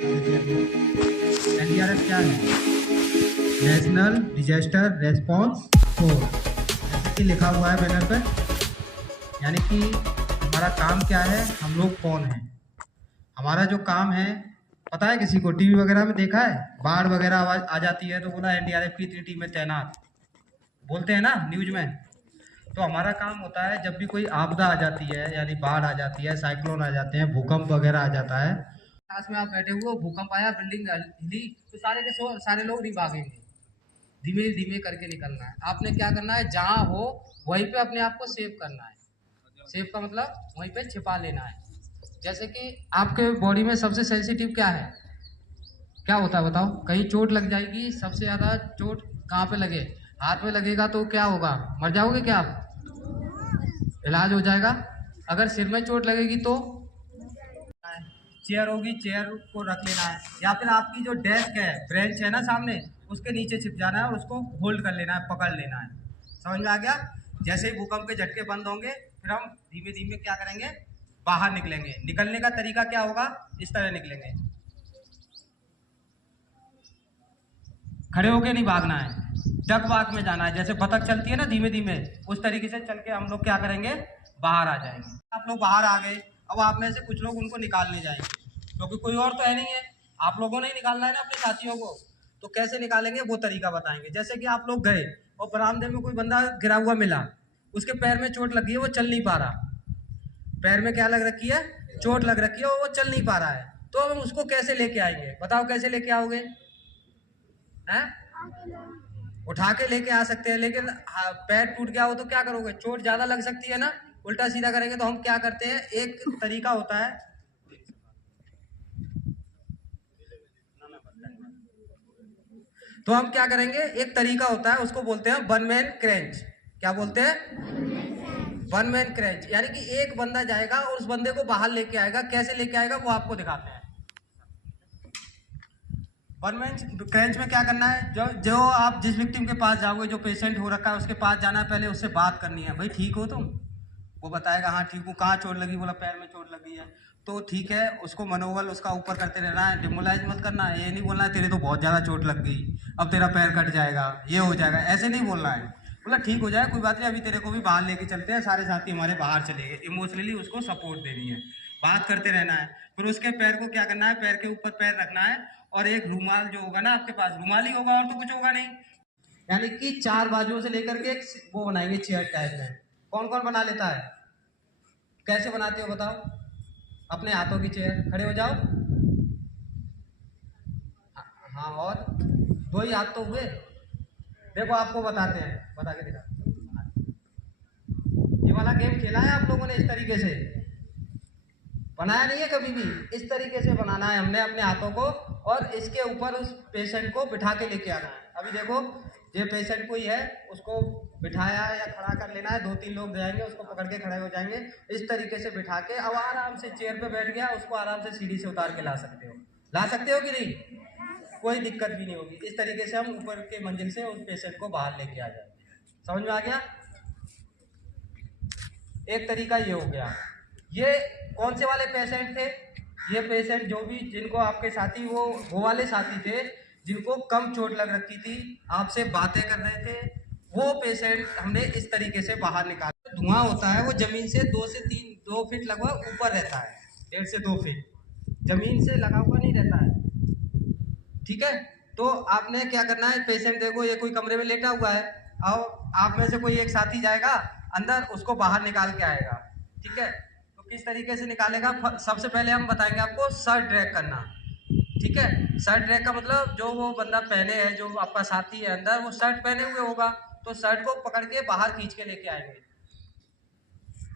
NDRF क्या है? National disaster response force, जैसे कि लिखा हुआ है बैनर पे। यानी कि हमारा काम क्या है, हम लोग कौन हैं, हमारा जो काम है पता है किसी को? टीवी वगैरह में देखा है, बाढ़ वगैरह आवाज आ जाती है तो बोला एनडीआरएफ की इतनी टीमें तैनात, बोलते हैं ना न्यूज में। तो हमारा काम होता है जब भी कोई आपदा आ जाती है, यानी बाढ़ आ जाती है, साइक्लोन आ जाते हैं, भूकंप वगैरह आ जाता है, पास में आप बैठे हुए हो, भूकंप आया, बिल्डिंग हिली, तो सारे के सारे लोग नहीं भागेंगे, धीमे धीमे करके निकलना है। आपने क्या करना है, जहाँ हो वहीं पे अपने आप को सेव करना है। सेव का मतलब वहीं पे छिपा लेना है। जैसे कि आपके बॉडी में सबसे सेंसिटिव क्या है, क्या होता है बताओ? कहीं चोट लग जाएगी, सबसे ज़्यादा चोट कहाँ पे लगे? हाथ में लगेगा तो क्या होगा, मर जाओगे क्या आप? इलाज हो जाएगा। अगर सिर में चोट लगेगी तो चेयर होगी, चेयर को रख लेना है, या फिर आपकी जो डेस्क है, ब्रेंच है ना सामने, उसके नीचे छिप जाना है और उसको होल्ड कर लेना है, पकड़ लेना है। समझ में आ गया? जैसे ही भूकंप के झटके बंद होंगे फिर हम धीमे धीमे क्या करेंगे, बाहर निकलेंगे। निकलने का तरीका क्या होगा, इस तरह निकलेंगे, खड़े होके नहीं भागना है, डग वाक में जाना है, जैसे बतख चलती है ना धीमे धीमे, उस तरीके से चल के हम लोग क्या करेंगे, बाहर आ जाएंगे। आप लोग बाहर आ गए, अब आप में से कुछ लोग उनको निकालने जाएंगे, क्योंकि कोई और तो है नहीं है, आप लोगों ने ही निकालना है ना अपने साथियों को। तो कैसे निकालेंगे वो तरीका बताएंगे। जैसे कि आप लोग गए और बरामदे में कोई बंदा गिरा हुआ मिला, उसके पैर में चोट लगी है, वो चल नहीं पा रहा, पैर में क्या लग रखी है, चोट लग रखी है और वो चल नहीं पा रहा है, तो अब हम उसको कैसे लेके आएंगे, बताओ कैसे लेके आओगे? हैं? उठा के लेके आ सकते हैं, लेकिन पैर टूट गया हो तो क्या करोगे, चोट ज्यादा लग सकती है ना, उल्टा सीधा करेंगे। तो हम क्या करते हैं, एक तरीका होता है, तो हम क्या करेंगे, एक तरीका होता है, उसको बोलते हैं वन मैन क्रंच। क्या बोलते हैं? One man crunch. यानी कि एक बंदा जाएगा और उस बंदे को बाहर लेके आएगा। कैसे लेके आएगा वो आपको दिखाते हैं। वन मैन क्रंच में क्या करना है, जो जो आप जिस विक्टिम के पास जाओगे, जो पेशेंट हो रखा है उसके पास जाना है, पहले उससे बात करनी है, भाई ठीक हो तुम? वो बताएगा हाँ ठीक हूँ। कहाँ चोट लगी? बोला पैर में चोट लगी है। तो ठीक है, उसको मनोबल उसका ऊपर करते रहना है, डिमोलाइज मत करना है। ये नहीं बोलना है तेरे तो बहुत ज़्यादा चोट लग गई, अब तेरा पैर कट जाएगा, ये हो जाएगा, ऐसे नहीं बोलना है। बोला ठीक हो जाए, कोई बात नहीं, अभी तेरे को भी बाहर लेके चलते हैं, सारे साथी हमारे बाहर चले गए। इमोशनली उसको सपोर्ट देनी है, बात करते रहना है। फिर उसके पैर को क्या करना है, पैर के ऊपर पैर रखना है, और एक रूमाल जो होगा ना आपके पास, रूमाल ही होगा और तो कुछ होगा नहीं। यानी कि चार बाजुओं से लेकर के एक वो बनाएंगे चेयर टाइप में। कौन कौन बना लेता है? कैसे बनाते हो बताओ? अपने हाथों की चेयर, खड़े हो जाओ। हाँ, और दो ही हाथ तो हुए। देखो आपको बताते हैं, बता के दिखा। ये वाला गेम खेला है आप लोगों ने? इस तरीके से बनाया नहीं है कभी भी? इस तरीके से बनाना है हमने अपने हाथों को, और इसके ऊपर उस पेशेंट को बिठा के लेके आना है। अभी देखो ये पेशेंट कोई है, उसको बिठाया या खड़ा कर लेना है, दो तीन लोग जाएंगे उसको पकड़ के खड़े हो जाएंगे, इस तरीके से बिठा के। अब आराम से चेयर पे बैठ गया, उसको आराम से सीढ़ी से उतार के ला सकते हो। ला सकते हो कि नहीं? कोई दिक्कत भी नहीं होगी। इस तरीके से हम ऊपर के मंजिल से उस पेशेंट को बाहर लेके आ जाए। समझ में आ गया? एक तरीका ये हो गया। ये कौन से वाले पेशेंट थे? ये पेशेंट जो भी, जिनको आपके साथी वो वाले साथी थे जिनको कम चोट लग रखी थी, आपसे बातें कर रहे थे, वो पेशेंट हमने इस तरीके से बाहर निकाला। धुआं होता है वो जमीन से 2 फीट लगभग ऊपर रहता है, 1.5 से 2 फीट, जमीन से लगा हुआ नहीं रहता है। ठीक है, तो आपने क्या करना है, पेशेंट देखो ये कोई कमरे में लेटा हुआ है, और आप में से कोई एक साथी जाएगा अंदर, उसको बाहर निकाल के आएगा। ठीक है, तो किस तरीके से निकालेगा? सबसे पहले हम बताएंगे आपको शर्ट ड्रैग करना। ठीक है, शर्ट ड्रैग का मतलब जो वो बंदा पहने है, जो आपका साथी है अंदर, वो शर्ट पहने हुए होगा, तो शर्ट को पकड़ के बाहर खींच के लेके आएंगे।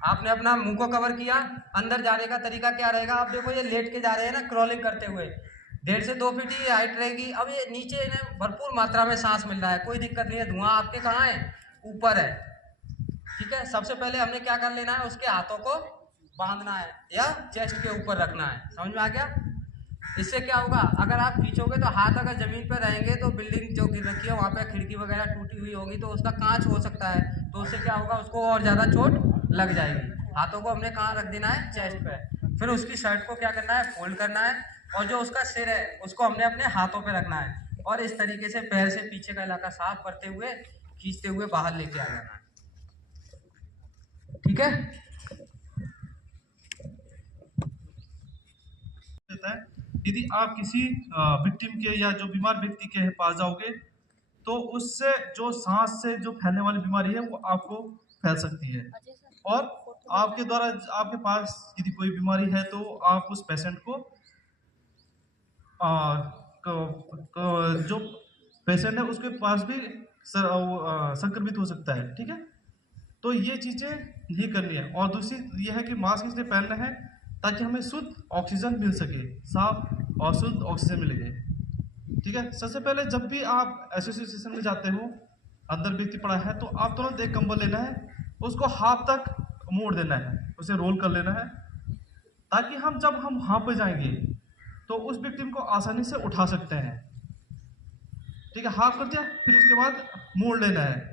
आपने अपना मुंह को कवर किया, अंदर जाने का तरीका क्या रहेगा? आप देखो ये लेट के जा रहे हैं ना, क्रॉलिंग करते हुए, 1.5 से 2 फीट ही हाइट रहेगी। अब ये नीचे इन्हें भरपूर मात्रा में सांस मिल रहा है, कोई दिक्कत नहीं है। धुआं आपके कहाँ है? ऊपर है। ठीक है, सबसे पहले हमने क्या कर लेना है, उसके हाथों को बांधना है या चेस्ट के ऊपर रखना है। समझ में आ गया? इससे क्या होगा, अगर आप खींचोगे तो हाथ अगर जमीन पर रहेंगे तो बिल्डिंग जो गिर रखी है वहाँ पे खिड़की वगैरह टूटी हुई होगी, तो उसका कांच हो सकता है, तो उससे क्या होगा, उसको और ज़्यादा चोट लग जाएगी। हाथों को हमने कहाँ रख देना है? चेस्ट पे। फिर उसकी शर्ट को क्या करना है, फोल्ड करना है, और जो उसका सिर है उसको हमने अपने हाथों पे रखना है और इस तरीके से पैर से पीछे का इलाका साफ करते हुए खींचते हुए बाहर लेके आ जाना है। ठीक है। यदि आप किसी विक्टिम के या जो बीमार व्यक्ति के पास जाओगे तो उससे जो सांस से जो फैलने वाली बीमारी है वो आपको फैल सकती है, और आपके द्वारा आपके पास यदि कोई बीमारी है तो आप उस पेशेंट को जो पेशेंट है उसके पास भी संक्रमित हो सकता है। ठीक है, तो ये चीज़ें नहीं करनी है। और दूसरी ये है कि मास्क इसलिए पहनना है ताकि हमें शुद्ध ऑक्सीजन मिल सके, साफ और शुद्ध ऑक्सीजन मिले। ठीक है, सबसे पहले जब भी आप एसोसिएशन में जाते हो, अंदर व्यक्ति पड़ा है, तो आप तुरंत एक कंबल लेना है, उसको हाथ तक मोड़ देना है, उसे रोल कर लेना है, ताकि जब हम वहाँ पे जाएंगे तो उस विक्टिम को आसानी से उठा सकते हैं। ठीक है, हाथ कर दिया, फिर उसके बाद मोड़ लेना है।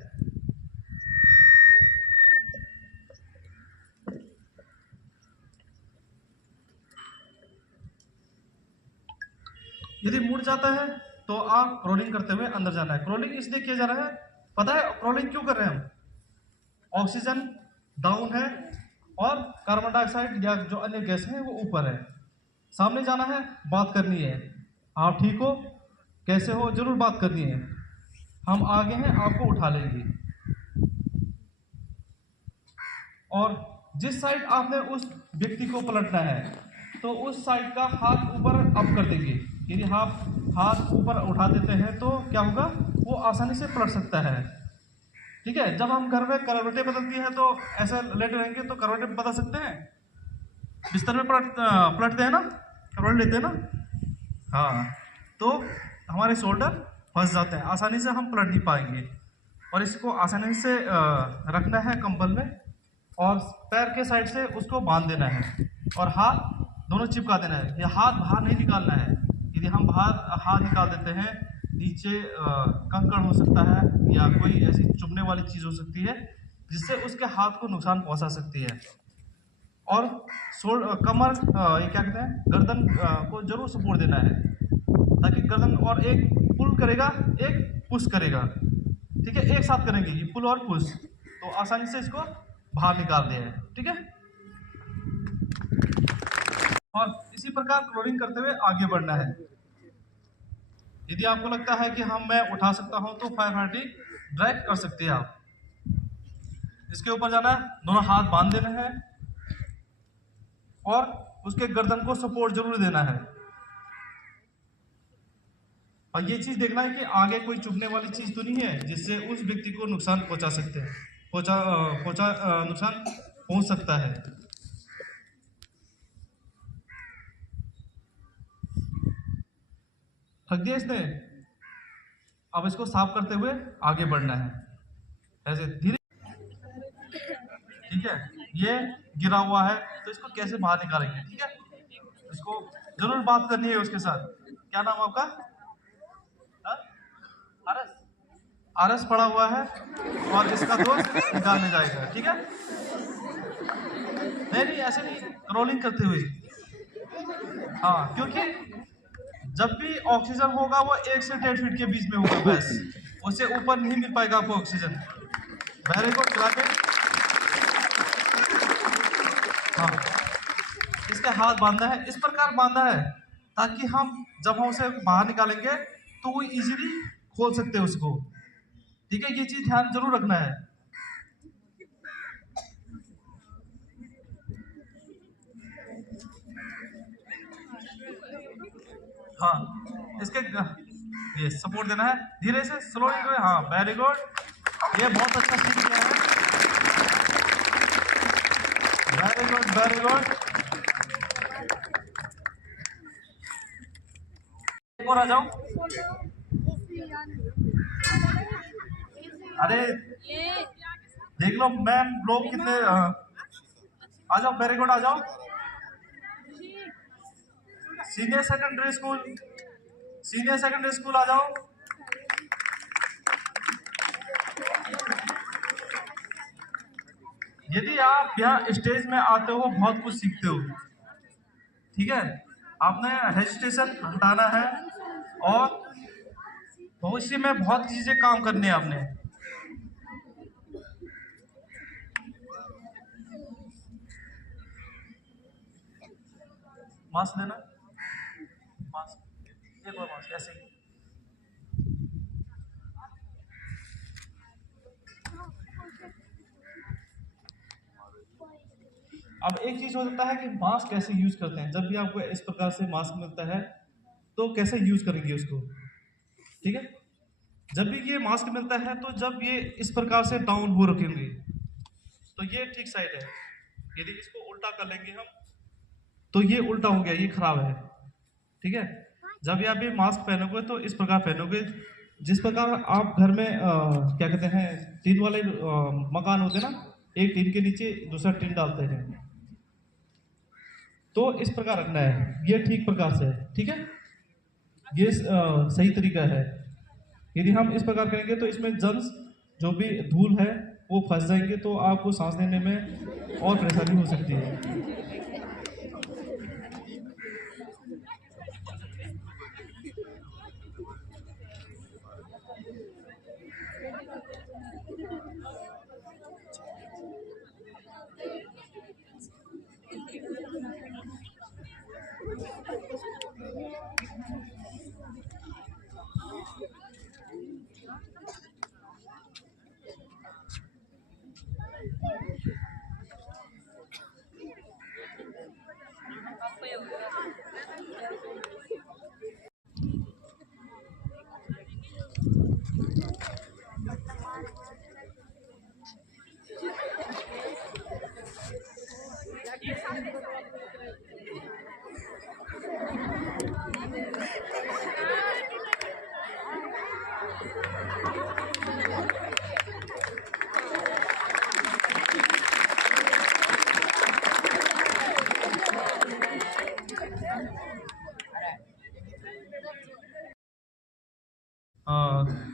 यदि मुड़ जाता है तो आप क्रॉलिंग करते हुए अंदर जाना है। क्रॉलिंग इसलिए किया जा रहा है, पता है क्रॉलिंग क्यों कर रहे हैं हम? ऑक्सीजन डाउन है और कार्बन डाइऑक्साइड या जो अन्य गैस है वो ऊपर है। सामने जाना है, बात करनी है, आप ठीक हो, कैसे हो, जरूर बात करनी है, हम आगे हैं, आपको उठा लेंगे। और जिस साइड आपने उस व्यक्ति को पलटना है तो उस साइड का हाथ ऊपर अप कर देंगे। यदि आप हाथ ऊपर उठा देते हैं तो क्या होगा, वो आसानी से पलट सकता है। ठीक है, जब हम घर में करवटें बदलती हैं तो ऐसे लेटे रहेंगे तो करवटें बदल सकते हैं, बिस्तर में पलटते हैं ना, करवट लेते हैं ना, हाँ, तो हमारे शोल्डर फंस जाते हैं, आसानी से हम पलट नहीं पाएंगे। और इसको आसानी से रखना है कंबल में और पैर के साइड से उसको बांध देना है और हाथ दोनों चिपका देना है। ये हाथ बाहर नहीं निकालना है, यदि हम बाहर हाथ निकाल देते हैं नीचे कंकड़ हो सकता है या कोई ऐसी चुभने वाली चीज़ हो सकती है जिससे उसके हाथ को नुकसान पहुंचा सकती है। और कमर ये क्या कहते हैं, गर्दन को जरूर सपोर्ट देना है ताकि गर्दन, और एक पुल करेगा एक पुश करेगा। ठीक है, एक साथ करेंगे ये पुल और पुश, तो आसानी से इसको बाहर निकाल दिया है। ठीक है, और इसी प्रकार क्लोरिंग करते हुए आगे बढ़ना है। यदि आपको लगता है कि मैं उठा सकता हूं तो फायर फाइटिंग ड्रैग कर सकते हैं आप। इसके ऊपर जाना है, दोनों हाथ बांध देना है और उसके गर्दन को सपोर्ट जरूर देना है। और ये चीज देखना है कि आगे कोई चुभने वाली चीज तो नहीं है जिससे उस व्यक्ति को नुकसान पहुंचा सकते हैं, नुकसान पहुंच सकता है। थक दिया इसने, अब इसको साफ करते हुए आगे बढ़ना है, ऐसे धीरे। ठीक है, ये गिरा हुआ है तो इसको कैसे बाहर निकालेंगे। ठीक है, इसको जरूर बात करनी है उसके साथ। क्या नाम आपका? आरस। आरस पड़ा हुआ है और इसका दोस्त निकालने जाएगा। ठीक है, नहीं ऐसे नहीं, रोलिंग करते हुए। हाँ, क्योंकि जब भी ऑक्सीजन होगा वो 1 से 1.5 फीट के बीच में होगा बस, उससे ऊपर नहीं मिल पाएगा आपको ऑक्सीजन। बैरे को चला के, हाँ, इसका हाथ बांधा है, इस प्रकार बांधा है ताकि जब हम उसे बाहर निकालेंगे तो वो इजीली खोल सकते हैं उसको। ठीक है, ये चीज ध्यान जरूर रखना है। हाँ, इसके ये सपोर्ट देना है, धीरे से स्लोली करें। हाँ, वेरी गुड, ये बहुत अच्छा सीख गया है। Very good, very good. एक और आ जाओ। अरे देख लो मैम, लोग कितने, आ जाओ, वेरी गुड, आ जाओ। सीनियर सेकेंडरी स्कूल आ जाओ। यदि आप यहाँ स्टेज में आते हो बहुत कुछ सीखते हो। ठीक है, आपने हेजिटेशन हटाना है और भविष्य में बहुत चीज़ें काम करनी है आपने। मास्क लेना, मास्क एक और मास्क ऐसे ही। अब एक चीज हो सकता है कि मास्क कैसे यूज करते हैं। जब भी आपको इस प्रकार से मास्क मिलता है तो कैसे यूज करेंगे उसको, ठीक है। जब भी ये मास्क मिलता है तो जब ये इस प्रकार से डाउन हो रखेंगे तो ये ठीक साइड है। यदि इसको उल्टा कर लेंगे हम तो ये उल्टा हो गया, ये खराब है, ठीक है। जब आप ये मास्क पहनोगे तो इस प्रकार पहनोगे, जिस प्रकार आप घर में क्या कहते हैं टीन वाले मकान होते हैं ना, एक टीन के नीचे दूसरा टीन डालते हैं, तो इस प्रकार रखना है। ये ठीक प्रकार से है, ठीक है। ये सही तरीका है। यदि हम इस प्रकार करेंगे तो इसमें जर्म्स जो भी धूल है वो फंस जाएंगे, तो आपको सांस लेने में और परेशानी हो सकती है।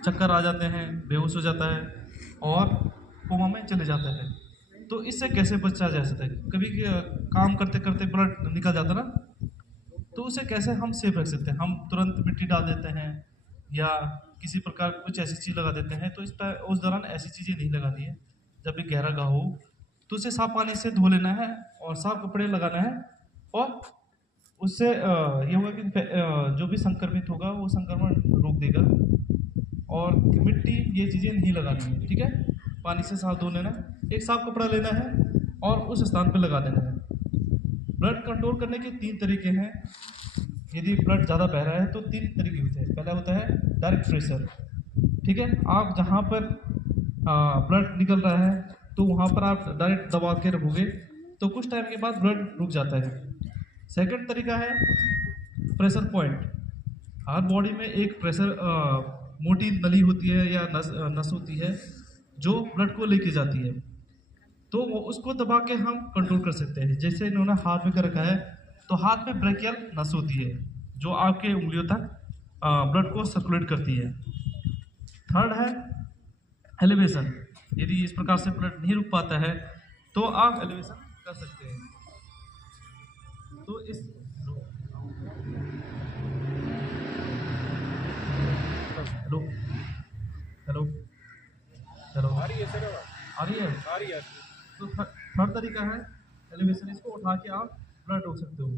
चक्कर आ जाते हैं, बेहोश हो जाता है और कोमा में चले जाता है। तो इससे कैसे बचा जा सकता है? कभी काम करते करते ब्लड निकल जाता ना, तो उसे कैसे हम सेफ रख सकते हैं? हम तुरंत मिट्टी डाल देते हैं या किसी प्रकार कुछ ऐसी चीज़ लगा देते हैं, तो उस दौरान ऐसी चीज़ें नहीं लगानी है। जब भी गहरा घाव हो तो उसे साफ पानी से धो लेना है और साफ कपड़े लगाना है, और उससे ये होगा कि जो भी संक्रमित होगा वो संक्रमण रोक देगा। और मिट्टी ये चीज़ें नहीं लगानी है, ठीक है। पानी से साफ धो लेना, एक साफ कपड़ा लेना है और उस स्थान पर लगा देना है। ब्लड कंट्रोल करने के 3 तरीके हैं। यदि ब्लड ज़्यादा बह रहा है तो 3 तरीके होते हैं। पहला होता है डायरेक्ट प्रेशर, ठीक है। आप जहाँ पर ब्लड निकल रहा है तो वहाँ पर आप डायरेक्ट दबा के रखोगे तो कुछ टाइम के बाद ब्लड रुक जाता है। सेकंड तरीका है प्रेशर पॉइंट। हर बॉडी में एक प्रेशर मोटी नली होती है या नस होती है जो ब्लड को लेके जाती है, तो वो उसको दबा के हम कंट्रोल कर सकते हैं। जैसे इन्होंने हाथ में कर रखा है तो हाथ में ब्रेकियल नस होती है जो आपके उंगलियों तक ब्लड को सर्कुलेट करती है। थर्ड है एलिवेशन। यदि इस प्रकार से ब्लड नहीं रुक पाता है तो आप एलिवेशन कर सकते हैं। तो इस हेलो हेलो हेलो आ रही है सर? आ रही है। तो थर्ड तरीका है एलिवेशन। इसको उठा के आप ब्लड रोक सकते हो।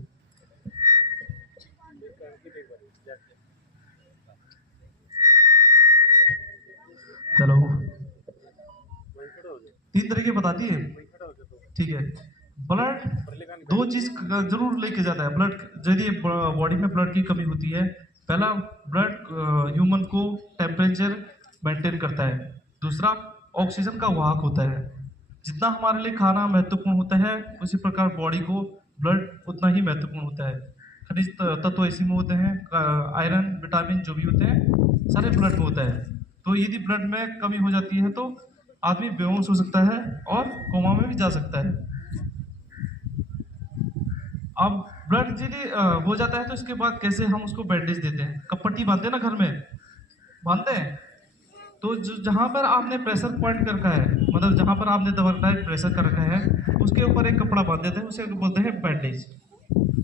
हेलो, 3 तरीके बताती है, ठीक है। ब्लड 2 चीज जरूर लेके जाता है। ब्लड यदि बॉडी में ब्लड की कमी होती है, पहला ब्लड ह्यूमन को टेम्परेचर मेंटेन करता है, दूसरा ऑक्सीजन का वाहक होता है। जितना हमारे लिए खाना महत्वपूर्ण होता है उसी प्रकार बॉडी को ब्लड उतना ही महत्वपूर्ण होता है। खनिज तत्व इसी में होते हैं, आयरन विटामिन जो भी होते हैं सारे ब्लड में होता है। तो यदि ब्लड में कमी हो जाती है तो आदमी बेहोश हो सकता है और कोमा में भी जा सकता है। अब ब्लड यदि हो जाता है तो इसके बाद कैसे हम उसको बैंडेज देते हैं? पट्टी बांधते हैं ना, घर में बांधते हैं। तो जहाँ पर आपने प्रेशर पॉइंट कर रखा है, मतलब जहाँ पर आपने डायरेक्ट प्रेशर कर रखा है, उसके ऊपर एक कपड़ा बांध देते हैं, उसे बोलते हैं बैंडेज।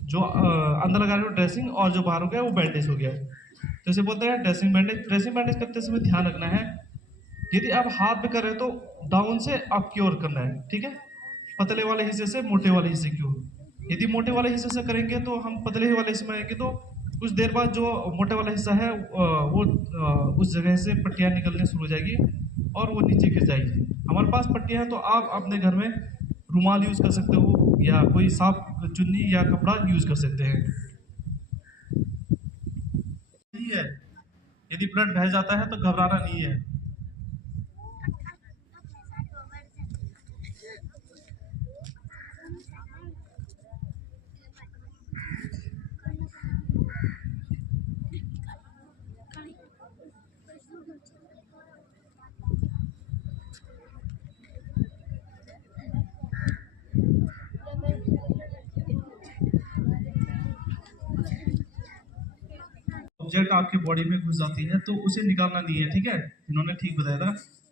जो अंदर लगा रहे हो ड्रेसिंग और जो बाहर हो गया वो बैंडेज हो गया है, तो इसे बोलते हैं ड्रेसिंग बैंडेज। ड्रेसिंग बैंडेज करते समय ध्यान रखना है, यदि आप हाथ में कर रहे हो तो डाउन से अप की ओर करना है, ठीक है, पतले वाले हिस्से से मोटे वाले हिस्से की ओर। यदि मोटे वाले हिस्से से करेंगे तो हम पतले वाले हिस्से में आएंगे, तो कुछ देर बाद जो मोटे वाला हिस्सा है वो उस जगह से पट्टियाँ निकलने शुरू हो जाएगी और वो नीचे गिर जाएगी। हमारे पास पट्टियाँ हैं तो आप अपने घर में रुमाल यूज़ कर सकते हो या कोई साफ चुन्नी या कपड़ा यूज़ कर सकते हैं। नहीं है, यदि ब्लड बह जाता है तो घबराना नहीं है। ऑब्जेक्ट आपकी बॉडी में घुस जाती है तो उसे निकालना नहीं है, ठीक है, इन्होंने ठीक बताया था,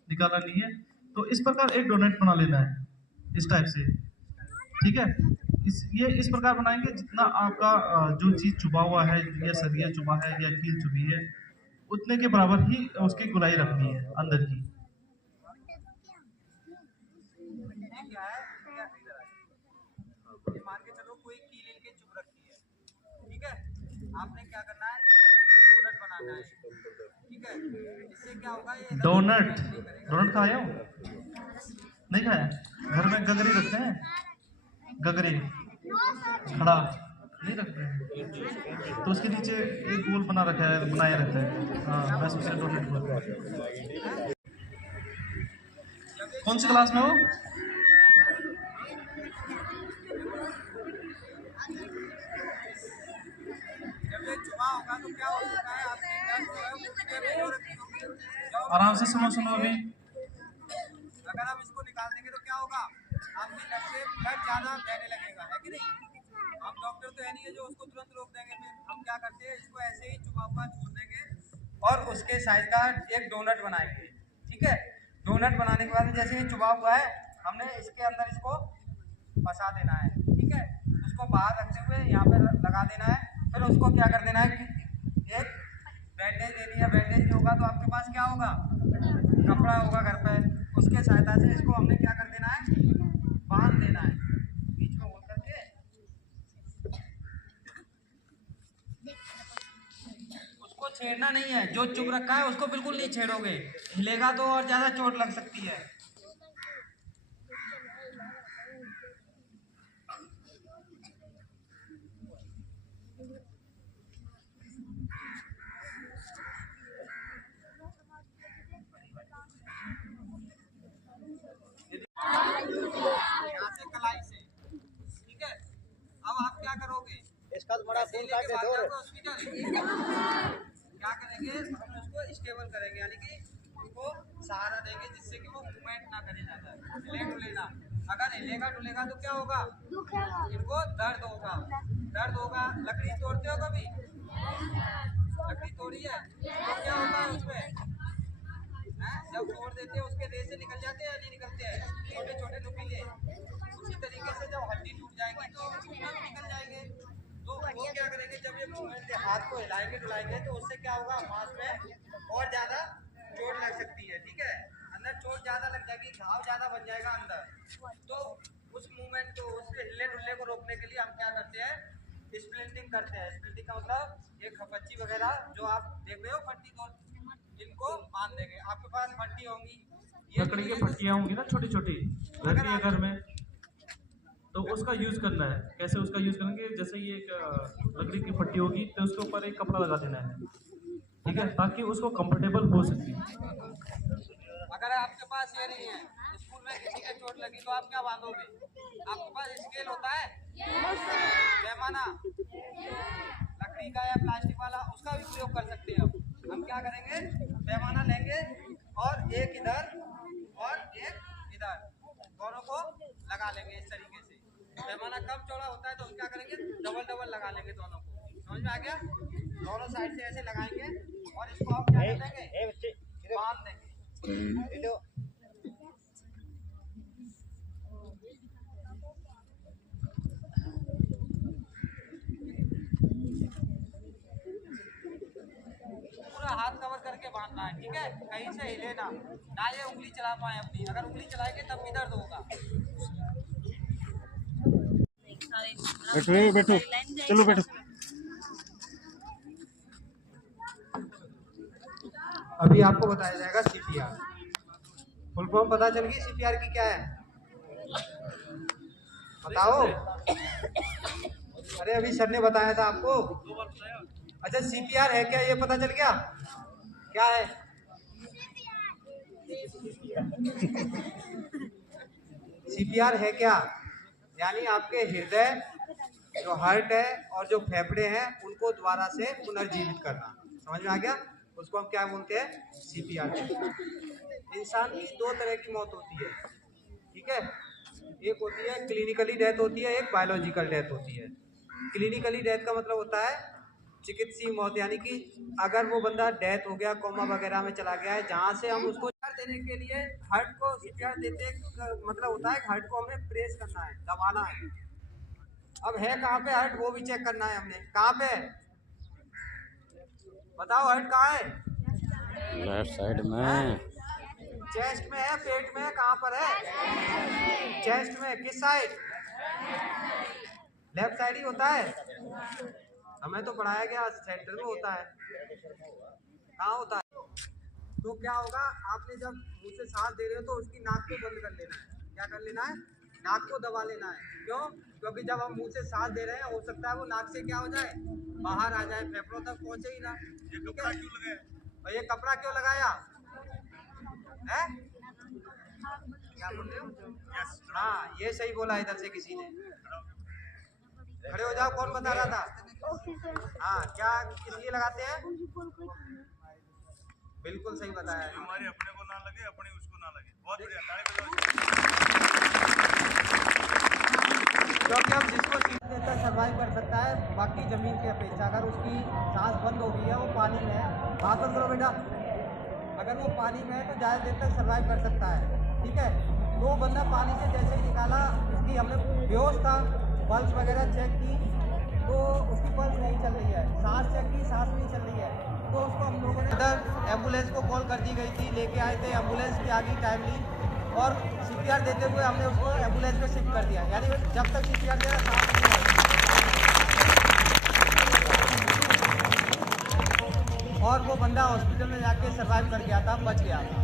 निकालना नहीं है। तो इस प्रकार एक डोनेट बना लेना है इस टाइप से, ठीक है। इस प्रकार बनाएंगे जितना आपका जो चीज़ चुभा हुआ है या सरिया चुभा है या कील चुभी है उतने के बराबर ही उसकी गुलाई रखनी है अंदर की। क्या है, ये मान के चलो कोई कील इनके चुभ रखी है, ठीक है। आपने क्या करना है, इस तरीके से डोनट बनाना है, ठीक है। इससे क्या होगा, ये डोनट डोनट खाए हो? नहीं खाया? घर में गगरी रखते हैं, गगरी खड़ा नहीं रखते हैं, तो उसके नीचे एक गोल बना रखा है, बनाया रहता है, हाँ बस उसे डोनट बोलते हैं। कौन सी क्लास में हो? जब ये चुभा होगा तो क्या हो सकता है, आपकी नस जो है वो घुटने में जो रखी होगी, आराम से सुनो अभी। अगर हम इसको निकाल देंगे तो क्या होगा, आपकी नस से ब्लड ज्यादा बहने लगेगा, है कि नहीं। हम डॉक्टर तो है नहीं है जो उसको तुरंत रोक देंगे, फिर हम क्या करते हैं, इसको ऐसे ही चुभा हुआ छोड़ देंगे और उसके साइज का एक डोनट बनाएंगे, ठीक है। डोनट बनाने के बाद जैसे ये चुभा हुआ है, हमने इसके अंदर इसको फंसा देना है, ठीक है। उसको बाहर रखते हुए यहाँ पे लगा देना है, फिर उसको क्या कर देना है कि एक बैंडेज देनी है। बैंडेज नहीं होगा तो आपके पास क्या होगा, कपड़ा होगा घर पे, उसके सहायता से इसको हमने क्या कर देना है, बांध देना है बीच में होल करके। उसको छेड़ना नहीं है, जो चुभ रखा है उसको बिल्कुल नहीं छेड़ोगे, हिलेगा तो और ज्यादा चोट लग सकती है। यहाँ से कलाई से, ठीक है। अब आप क्या करोगे, इसका तो बड़ा फूल काट दे दो रे। हॉस्पिटल क्या करेंगे, हम उसको स्टेबल करेंगे, यानी कि उनको सहारा देंगे जिससे कि वो मूवमेंट ना करे ज्यादा, हिले डुलेना। अगर हिलेगा डुलेगा तो क्या होगा, इनको दर्द होगा। लकड़ी तोड़ते हो कभी, लकड़ी तोड़ी है तो क्या होता है उसमें, जब तोड़ देते हैं उसके रेशे निकल जाते हैं या नहीं निकलते हैं, छोटे छोटे नुकीले। उसी तरीके से जब हड्डी टूट जाएगी तो उसमें भी निकल जाएंगे। तो वो क्या करेंगे, जब ये मूवमेंट से हाथ को हिलाएंगे डुलाएंगे तो उससे क्या होगा, मांस में और ज्यादा चोट लग सकती है, ठीक है। अंदर चोट ज्यादा लग जाएगी, घाव ज्यादा बन जाएगा अंदर। तो उस मूवमेंट को, उसके हिले डुलने को रोकने के लिए हम क्या करते हैं, स्प्लिंटिंग करते हैं। स्प्लिंटिंग का मतलब एक खपच्ची वगैरह जो आप देख रहे हो फट्टी, तो इनको बांध देंगे। आपके पास फट्टी होंगी, लकड़ी की फट्टियाँ होंगी ना छोटी छोटी, रखी है घर में, तो उसका यूज करना है। कैसे उसका यूज करेंगे, जैसे ये एक लकड़ी की फट्टी होगी तो उसके ऊपर एक कपड़ा लगा देना है, ठीक है, ताकि उसको कंफर्टेबल हो सके। अगर आपके पास ये नहीं है, स्कूल में किसी के चोट लगी तो आप क्या बांधोगे, आपके पास स्केल होता है, पैमाना लकड़ी का या प्लास्टिक वाला, उसका भी प्रयोग कर सकते हैं। हम क्या करेंगे, पैमाना लेंगे और एक इधर और एक इधर, दोनों को लगा लेंगे इस तरीके से। पैमाना कम चौड़ा होता है तो हम क्या करेंगे, डबल लगा लेंगे दोनों को। समझ में आ गया, दोनों साइड से ऐसे लगाएंगे और इसको हम क्या कर देंगे, बांध देंगे। हाथ कवर करके बांधना है, ठीक है? कहीं से हिले ना, ना ये उंगली चला पाए अपनी। अगर उंगली चलाएंगे तब भी दर्द होगा। बैठो बैठो, चलो बैठो। अभी आपको बताया जाएगा सीपीआर। फुल फॉर्म पता चल गई सीपीआर की क्या है? बताओ। अरे अभी सर ने बताया था आपको। अच्छा सीपीआर है क्या ये पता चल गया? क्या है? सीपीआर है क्या? यानी आपके हृदय, जो हार्ट है और जो फेफड़े हैं उनको दोबारा से पुनर्जीवित करना। समझ में आ गया? उसको हम क्या बोलते हैं? सीपीआर। इंसान की दो तरह की मौत होती है, ठीक है? एक होती है क्लिनिकली डेथ होती है, एक बायोलॉजिकल डेथ होती है। क्लिनिकली डेथ का मतलब होता है चिकित्सीय मौत, यानी कि अगर वो बंदा डेथ हो गया, कोमा वगैरह में चला गया है, जहाँ से हम उसको देने के लिए हार्ट को सीपीआर देते मतलब होता है हार्ट को हमें प्रेस करना है, दबाना है। अब है कहाँ पे हार्ट वो भी चेक करना है हमने। कहाँ पे है बताओ? हार्ट कहाँ है? लेफ्ट साइड में। चेस्ट में है, पेट में है, कहाँ पर है? चेस्ट में। किस साइड? लेफ्ट साइड ही होता है। हमें तो पढ़ाया गया सेंटर में होता है। कहाँ होता है? तो क्या होगा, आपने जब मुंह से सांस दे रहे हो तो उसकी नाक को बंद कर लेना है। क्या कर लेना है? नाक को दबा लेना है। क्यों? क्योंकि जब हम मुंह से सांस दे रहे हैं हो सकता है वो नाक से क्या हो जाए, बाहर आ जाए, फेफड़ों तक पहुंचे ही ना। ये कपड़ा क्यों लगाया? और ये कपड़ा क्यों लगाया है? क्या बोल रहे हो? हाँ ये सही बोला इधर से किसी ने। खड़े हो जाओ। कौन बता रहा था? हाँ क्या किस लिए लगाते हैं? बिल्कुल सही बताया। हमारे अपने को ना लगे, अपने उसको ना लगे। बहुत बढ़िया, ताली बजाओ। क्योंकि हम जिसको सीट देकर सर्वाइव कर सकता है बाकी जमीन की अपेक्षा, अगर उसकी सांस बंद हो गई है, वो पानी में है, बात बंद करो बेटा, अगर वो पानी में है तो ज़्यादा देर तक सर्वाइव कर सकता है, ठीक है? तो वो बंदा पानी से जैसे ही निकाला, उसकी हमने बेहोश था, पल्स वगैरह चेक की तो उसकी पल्स नहीं चल रही है, सांस चेक की, सांस नहीं चल रही है, तो उसको हम लोगों ने इधर एम्बुलेंस को कॉल कर दी गई थी, लेके आए थे, एम्बुलेंस भी आ गई टाइमली, और सीपीआर देते हुए हमने उसको एम्बुलेंस में शिफ्ट कर दिया। यानी जब तक सीपीआर दे रहा सांस नहीं आई। और वो बंदा हॉस्पिटल में जाके सर्वाइव कर गया था, बच गया था।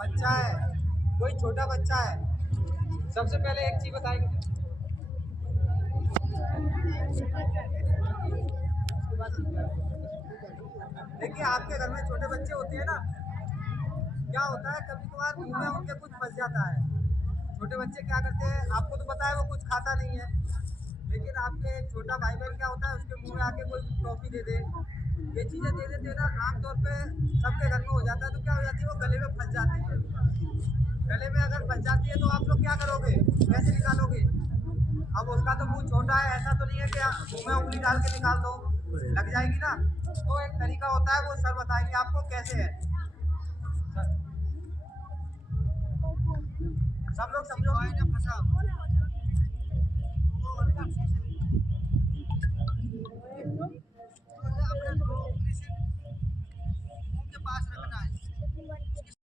बच्चा है, कोई छोटा बच्चा है, सबसे पहले एक चीज बताएंगे। देखिए आपके घर में छोटे बच्चे होते हैं ना, क्या होता है कभी कभार मुंह में उनके कुछ फंस जाता है। छोटे बच्चे क्या करते हैं, आपको तो पता है वो कुछ खाता नहीं है, लेकिन आपके छोटा भाई बहन क्या होता है उसके मुंह में आके कोई टॉफी दे दे, ये चीज़ें दे देते हैं ना, आमतौर पे सबके घर में हो जाता है। तो क्या हो जाती है, वो गले में फंस जाती है। गले में अगर फंस जाती है तो आप लोग क्या करोगे, कैसे निकालोगे? अब उसका तो मुंह छोटा है, ऐसा तो नहीं है कि मुंह में उंगली डाल के निकाल दो, लग जाएगी ना। तो एक तरीका होता है, वो सर बताएंगे आपको कैसे है। सब लोग समझो। फंसा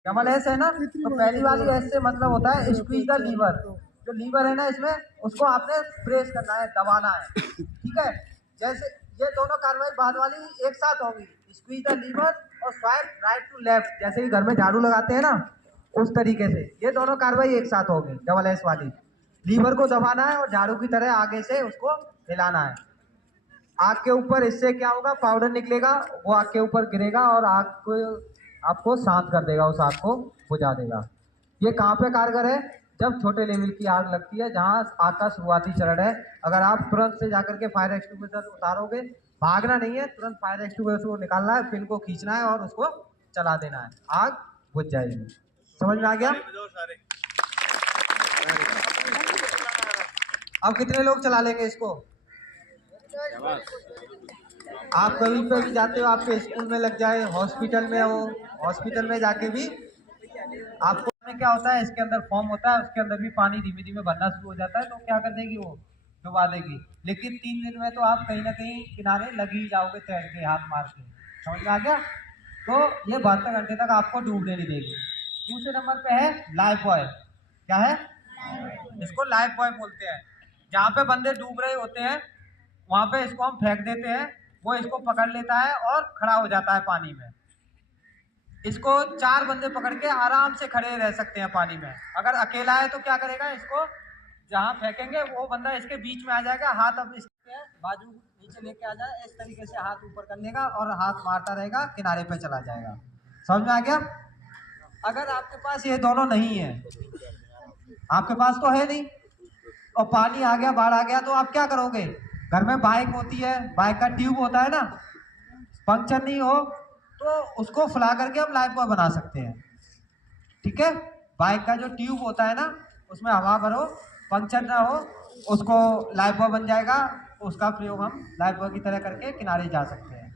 डबल एस है ना, तो पहली वाली एस से मतलब होता है स्क्वीज द लीवर। जो लीवर है ना इसमें, उसको आपने प्रेस करना है, दबाना है, ठीक है? जैसे ये दोनों कार्रवाई बाद वाली एक साथ होगी, स्क्वीज द लीवर और स्वाइप राइट टू लेफ्ट, जैसे कि घर में झाड़ू लगाते हैं ना उस तरीके से ये दोनों कार्रवाई एक साथ होगी। डबल एस वाली लीवर को दबाना है और झाड़ू की तरह आगे से उसको हिलाना है। आग के ऊपर इससे क्या होगा, पाउडर निकलेगा, वो आग के ऊपर गिरेगा और आग को आपको शांत कर देगा, उस आग को बुझा देगा। ये कहाँ पे कारगर है? जब छोटे लेवल की आग लगती है, जहाँ आग का शुरुआती चरण है। अगर आप तुरंत से जाकर के फायर एक्सटिंग्विशर उतारोगे, भागना नहीं है, तुरंत फायर एक्सटिंग्विशर को निकालना है, पिन को खींचना है और उसको चला देना है, आग बुझ जाएगी। समझ में आ गया? अब कितने लोग चला लेंगे इसको? आप कहीं पे भी जाते हो, आपके स्कूल में लग जाए, हॉस्पिटल में हो, हॉस्पिटल में जाके भी आपको में क्या होता है, इसके अंदर फॉर्म होता है, उसके अंदर भी पानी धीमे धीमे भरना शुरू हो जाता है, तो क्या कर देगी वो, डुबा देगी। लेकिन 3 दिन में तो आप कहीं ना कहीं किनारे लग ही जाओगे तैर के, हाथ मार के। समझ में आ गया? तो ये 72 घंटे तक आपको डूबने नहीं देगी। दूसरे नंबर पे है लाइफ बॉय। क्या है? इसको लाइफ बॉय बोलते हैं। जहाँ पे बंदे डूब रहे होते हैं वहाँ पे इसको हम फेंक देते हैं, वो इसको पकड़ लेता है और खड़ा हो जाता है पानी में। इसको 4 बंदे पकड़ के आराम से खड़े रह सकते हैं पानी में। अगर अकेला है तो क्या करेगा, इसको जहाँ फेंकेंगे वो बंदा इसके बीच में आ जाएगा, हाथ अब इसके बाजू नीचे लेके आ जाए, इस तरीके से हाथ ऊपर कर लेगा और हाथ मारता रहेगा, किनारे पे चला जाएगा। समझ में आ गया? अगर आपके पास ये दोनों नहीं है, आपके पास तो है नहीं, और पानी आ गया, बाढ़ आ गया, तो आप क्या करोगे? घर में बाइक होती है, बाइक का ट्यूब होता है ना, पंक्चर नहीं हो तो उसको फुला करके हम लाइफ बॉय बना सकते हैं। ठीक है? बाइक का जो ट्यूब होता है ना, उसमें हवा भरो, पंक्चर ना हो, उसको लाइफ बॉय बन जाएगा। उसका प्रयोग हम लाइफ बॉय की तरह करके किनारे जा सकते हैं।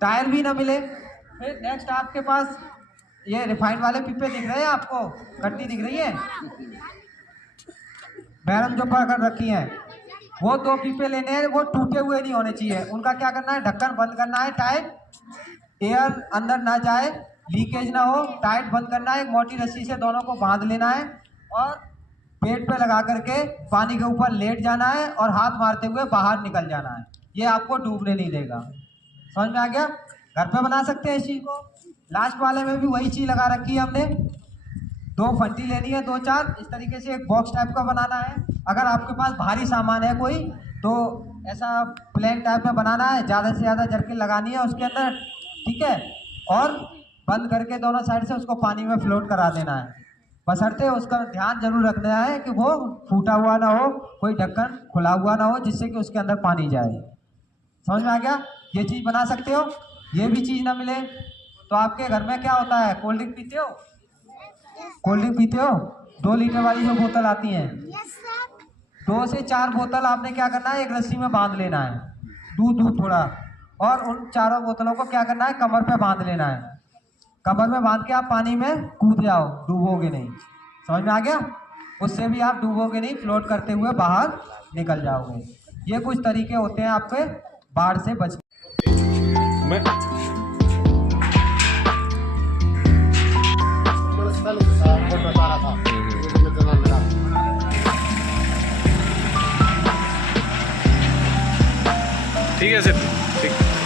टायर भी ना मिले, फिर नेक्स्ट आपके पास ये रिफाइंड वाले पीपे दिख रहे हैं आपको, कट्टी दिख रही है मैडम जो पकड़ रखी है, वो 2 पीपे लेने हैं, वो टूटे हुए नहीं होने चाहिए। उनका क्या करना है, ढक्कन बंद करना है टाइट, एयर अंदर ना जाए, लीकेज ना हो, टाइट बंद करना है। एक मोटी रस्सी से दोनों को बांध लेना है और पेट पे लगा करके पानी के ऊपर लेट जाना है और हाथ मारते हुए बाहर निकल जाना है। ये आपको डूबने नहीं देगा। समझ में आ गया? घर पे बना सकते हैं इस चीज़ को। लास्ट वाले में भी वही चीज़ लगा रखी है हमने, 2 फंटी लेनी है, 2-4 इस तरीके से एक बॉक्स टाइप का बनाना है। अगर आपके पास भारी सामान है कोई, तो ऐसा प्लेन टाइप में बनाना है, ज़्यादा से ज़्यादा जर्किन लगानी है उसके अंदर। ठीक है? और बंद करके दोनों साइड से उसको पानी में फ्लोट करा देना है। बशर्ते उसका ध्यान जरूर रखना है कि वो फूटा हुआ ना हो, कोई ढक्कन खुला हुआ ना हो, जिससे कि उसके अंदर पानी जाए। समझ में आ गया? ये चीज़ बना सकते हो। ये भी चीज़ ना मिले तो आपके घर में क्या होता है, कोल्ड ड्रिंक पीते हो? कोल्ड ड्रिंक पीते हो? 2 लीटर वाली जो बोतल आती हैं, 2 से 4 बोतल आपने क्या करना है, एक रस्सी में बांध लेना है, दूध थोड़ा, और उन 4 बोतलों को क्या करना है, कमर पे बांध लेना है। कमर में बांध के आप पानी में कूद जाओ, डूबोगे नहीं। समझ में आ गया? उससे भी आप डूबोगे नहीं, फ्लोट करते हुए बाहर निकल जाओगे। ये कुछ तरीके होते हैं आपके बाढ़ से बचने। ठीक है सर, ठीक।